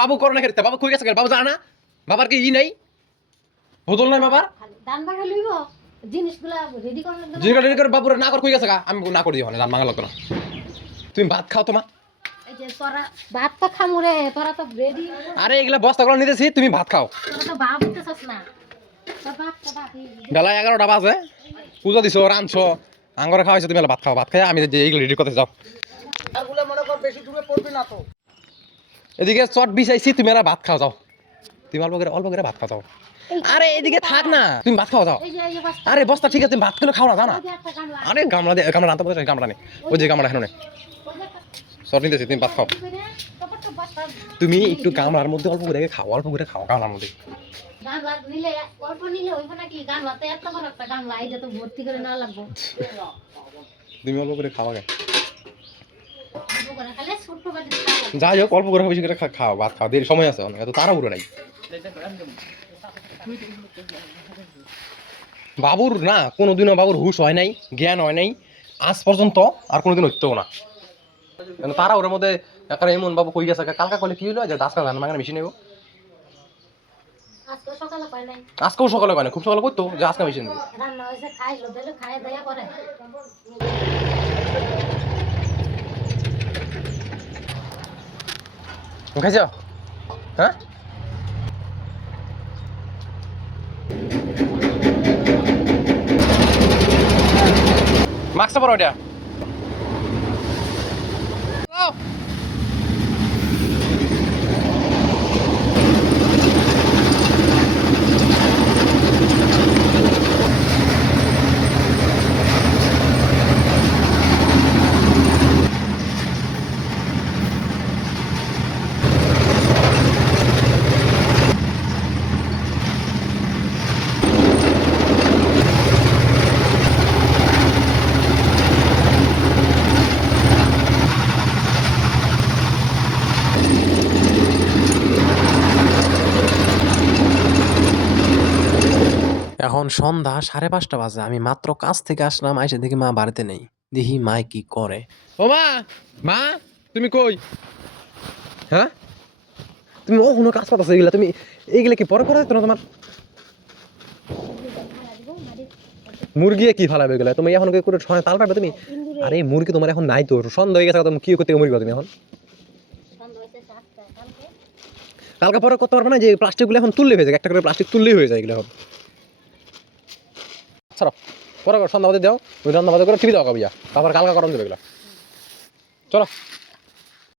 বাবু corona খেতে বাবু কই গেছে বাবু জানা না বাবার কি ই নাই বোতল নাই বাবার দান ভাঙা লইব জিনিসগুলা রেডি করে বাবুর না কর কই গেছে আমি না করে দিও না দান ভাঙা লাগতো না তুমি ভাত খাও তোমা এই যে তোরা ভাত তো খামু রে তোরা তো রেডি আরে এগুলা বস্তাগুলো নিতেছি তুমি ভাত খাও তোরা তো ভাব উঠতেছস না বেলা 11টা বাজে পূজা দিছো রাঁধছো আঙ্গরে খাওয়াইছো তুমি ভাত খাও ভাত খাই আমি যে এইগুলো রেডি করতে যাও আর বলে মনে কর বেশি দূরে পড়বে না তো এদিকে চট বিছাইছি তুমি আর ভাত খাও যাও তুমি অল্প করে ভাত খাও যাও আরে এদিকে থাক না তুমি ভাত খাও যাও আরে বস্তা ঠিক আছে তুমি ভাত করে খাও না জানা আরে গামলা রান্তা বলতে গামলা নেই ওই যে গামলা এখানে নেই চট নিতেছি তুমি ভাত খাও তুমি একটু গামলার মধ্যে অল্প করে খাও গামলার মধ্যে গামলা নিলে অল্প নিলে হইব নাকি গামলাতে এত বড় একটা গামলা এই যে তো ভর্তি করে না লাগবো তুমি অল্প করে খাওয়া গে অল্প করে খালে ছোট বাটি যাই হোক অল্প করে বেশি করে খাও ভাত খাও দেরি সময় আছে অনেক এত তাড়াহুড়ো নাই বাবুর না কোনোদিনও বাবুর হুশ হয় নাই জ্ঞান হয় নাই আজ পর্যন্ত আর কোনোদিন হইতেও না তারা ওর মধ্যে একটা এমন বাবু কই গেছে কালকা করলে কি হলো যে দাস কাজ মাগানে মেশিন নেবো আজকে সকালে পাই নাই আজকেও সকালে পায় না খুব সকালে করতো যে আজকে মেশিন নেবো রান্না হইছে খাইলো দিলে খাই দেয়া করে খাইছ হ্যাঁ মাস্কটা পরো এটা এখন সন্ধ্যা 5:30 বাজে আমি মাত্র কাজ থেকে আসলাম আইসে দেখি মা বাড়িতে নেই দেখি মা কি করে ও মা তুমি কই হ্যাঁ তুমি ও কোনো কাজ পাতাছো এগুলা তুমি এইগুলা কি পরে করে দিত না তোমার মুরগি কি ফালাবে এগুলা তুমি এখন করে সময় তাল পাবে তুমি আরে মুরগি তোমার এখন নাই তো সন্ধ্যা হয়ে গেছে তুমি কি করতে মুরগি তুমি এখন কালকে পরে করতে পারবে না যে প্লাস্টিকগুলো এখন তুললে হয়ে যায় একটা করে প্লাস্টিক তুললেই হয়ে যায় এগুলো এখন ছাড়ো পরে সন্ধ্যা বাদে দাও ওই রান্না বাদে করে টিভি দাও কাবিয়া তারপর কালকা গরম দেবে এগুলো চলো